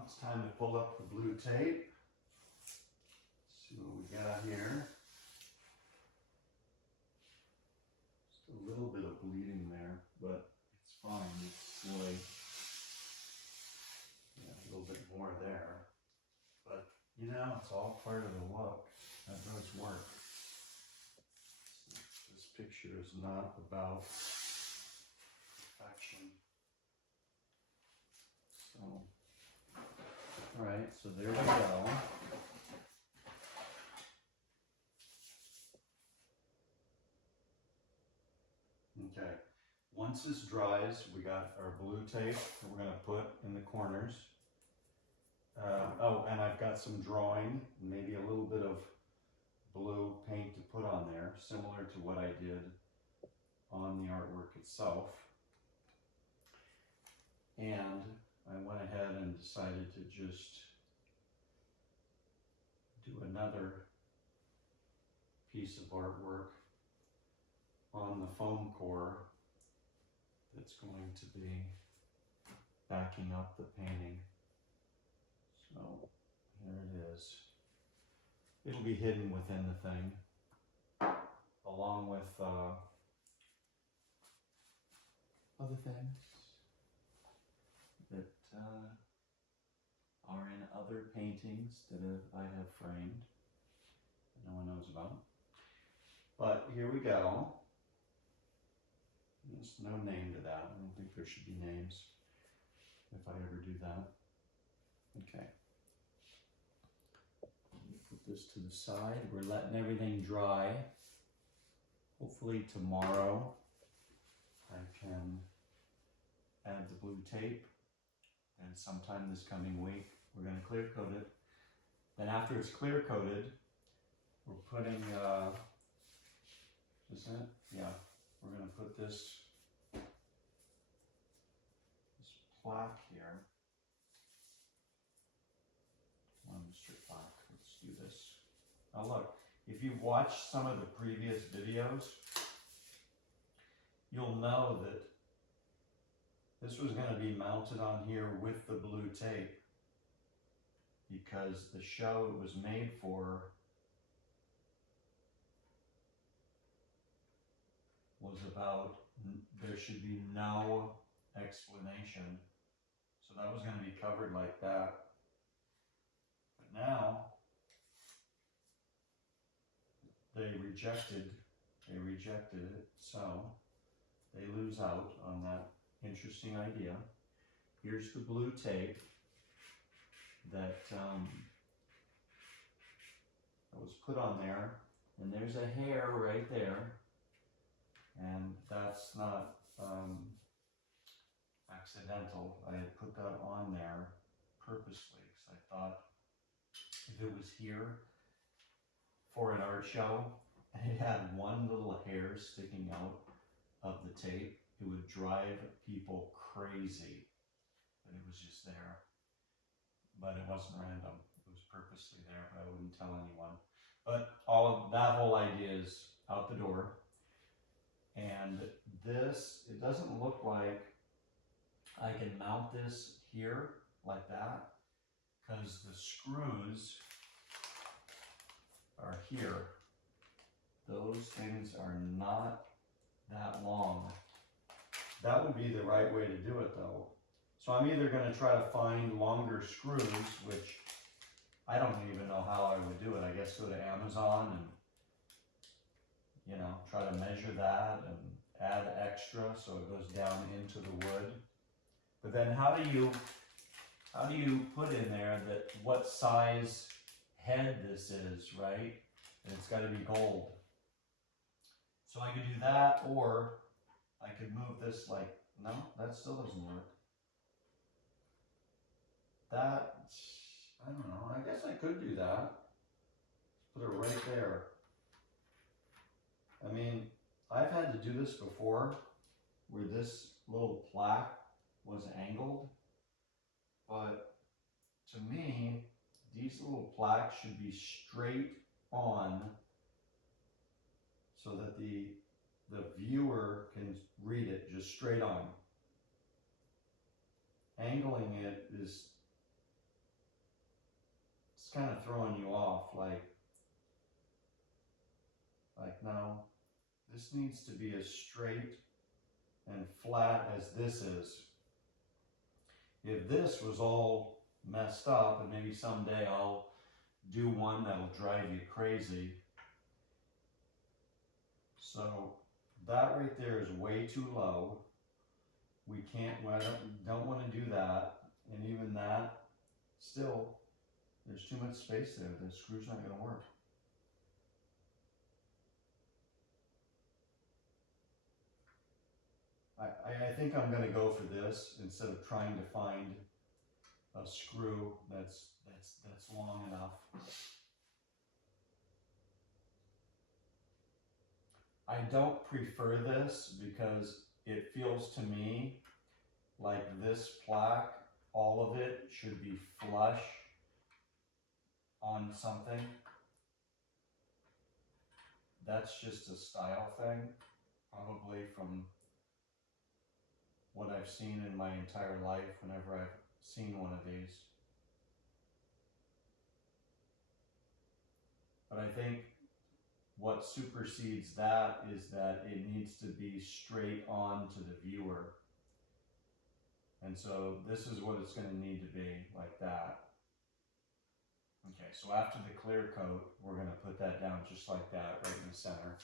Now it's time to pull up the blue tape. See what we got here. Just a little bit of bleeding there, but it's fine. It's silly. Yeah, a little bit more there. But, you know, it's all part of the look. That does work. This picture is not about perfection. So, all right, so there we go. Okay, once this dries, we got our blue tape that we're going to put in the corners. Oh, and I've got some drawing, maybe a little bit of blue paint to put on there, similar to what I did on the artwork itself. And I went ahead and decided to just do another piece of artwork on the foam core that's going to be backing up the painting. So here it is. It'll be hidden within the thing, along with other things that are in other paintings that I have framed that no one knows about. But here we go. There's no name to that. I don't think there should be names if I ever do that. Okay. Put this to the side. We're letting everything dry. Hopefully tomorrow I can add the blue tape. And sometime this coming week, we're going to clear coat it. Then after it's clear coated, we're putting, is that? Yeah, we're going to put this plaque here. Strip plaque. Let's do this. Now look, if you've watched some of the previous videos, you'll know that this was going to be mounted on here with the blue tape because the show it was made for was about there should be no explanation. So that was going to be covered like that. But now they rejected it, so they lose out on that interesting idea. Here's the blue tape that was put on there, and there's a hair right there, and that's not accidental. I had put that on there purposely because I thought if it was here for an art show and it had one little hair sticking out of the tape, it would drive people crazy that it was just there. But it wasn't random. It was purposely there, but I wouldn't tell anyone. But all of that whole idea is out the door. And this, it doesn't look like I can mount this here like that because the screws are here. Those things are not that long. That would be the right way to do it though. So I'm either going to try to find longer screws, which I don't even know how I would do it. I guess go to Amazon and, you know, try to measure that and add extra so it goes down into the wood. But then how do you put in there that what size head this is, right? And it's got to be gold. So I could do that, or I could move this like, no, that still doesn't work. That, I don't know, I guess I could do that. Put it right there. I mean, I've had to do this before where this little plaque was angled, but to me, these little plaques should be straight on so that the viewer can read it just straight on. Angling it is it's kind of throwing you off, like no, this needs to be as straight and flat as this is. If this was all messed up, and maybe someday I'll do one that'll drive you crazy. So that right there is way too low. We can't, I don't want to do that. And even that, still, there's too much space there. The screw's not going to work. I think I'm going to go for this instead of trying to find a screw that's long enough. I don't prefer this because it feels to me like this plaque, all of it should be flush on something. That's just a style thing, probably from what I've seen in my entire life whenever I've seen one of these. But I think what supersedes that is that it needs to be straight on to the viewer. And so this is what it's going to need to be, like that. Okay, so after the clear coat, we're going to put that down just like that, right in the center.